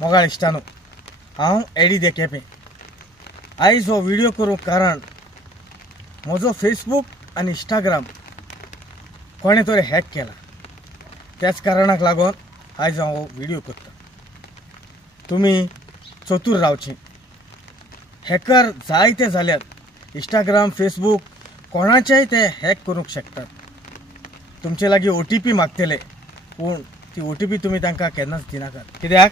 मोगाळ इश्टानो हांव एडी दे केपें आयज हो व्हिडिओ करूंक कारण म्हजो फेसबूक आनी इंस्टाग्राम कोणे तरी हॅक केला। त्याच कारणाक लागून आयज हांव हो व्हिडिओ करता। तुमी चतूर रावची। हॅकर जायते जाल्यात। इंस्टाग्राम फेसबूक कोणाचेय ते हॅक करूंक शकतात। तुमचे लागीं OTP मागतले पूण ती OTP तुमी तांकां केन्नाच दिनाकात। कित्याक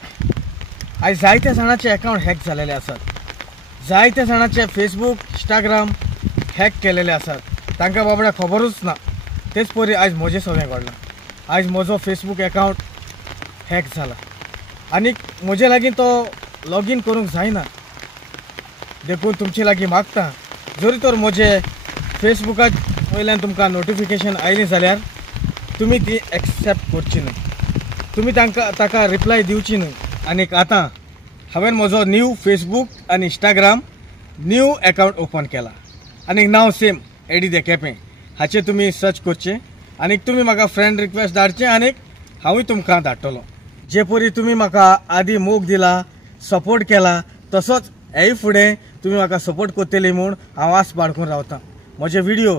आयज जायते जाणांचे अकाउंट हॅक जालेले आसात। जायते जाणांचे फेसबूक इंस्टाग्राम हॅक केलेले आसात। तांकां बाबड्या खबरूच ना। तेच परी आयज म्हजें सगळें घडलां। आयज म्हजो फेसबूक अकाउंट हॅक जाला आनी म्हजे लागीं तो लॉगीन करूंक जायना। देखून तुमचे लागीं मागता जरी तर म्हजे फेसबुका वयल्यान तुमकां नोटिफिकेशन आयली जाल्यार तुमी ती एक्सेप्ट करची न्हय। तुमी ताका रिप्लाय दिवची न्हय। आनीक आतां हांवें म्हजो न्यू फेसबूक आनी इंस्टाग्राम न्यू अकाउंट ओपन केला। आनीक नांव सेम एडी दे केपें हाचेर तुमी सर्च करचें आनीक तुमी म्हाका फ्रेंड रिक्वेस्ट धाडचें आनीक हांवूय तुमकां धाडटलो। जे परी तुमी म्हाका आदी मोग दिला सपोर्ट केला तसोच हेय फुडें तुमी म्हाका सपोर्ट करतली म्हूण हांव आस बाळगून रावतां। म्हजे व्हिडिओ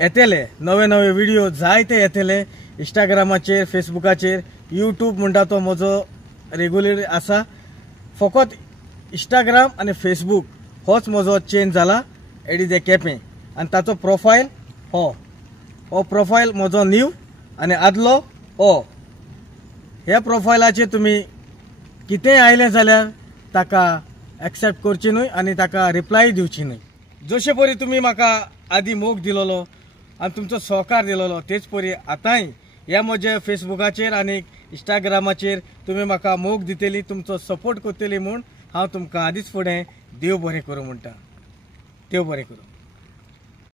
येतले नवे नवे व्हिडिओ जायते येतले इंस्टाग्रामाचेर फेसबुकाचेर यूट्यूब म्हणटा तो म्हजो रेग्युलर आसा। फकत इंस्टाग्राम आनी फेसबूक होच म्हजो चेंज जाला एडी दे केपें आनी ताचो प्रोफायल हो प्रोफायल म्हजो न्यू आनी आदलो ह्या प्रोफायलाचेर तुमी कितेंय आयलें जाल्यार ताका एक्सेप्ट करची न्हय आनी ताका रिप्लाय दिवची न्हय। जशे परी तुमी म्हाका आदी मोग दिलोलो आनी तुमचो सहकार दिलोलो तेच परी आतांय ह्या म्हज्या फेसबुकाचेर आनी इंस्टाग्रामाचेर तुमी म्हाका मोग दितली तुमचो सपोर्ट करतली म्हूण हांव तुमकां आदींच फुडें देव बरें करूं म्हणटा। देव बरें करूं।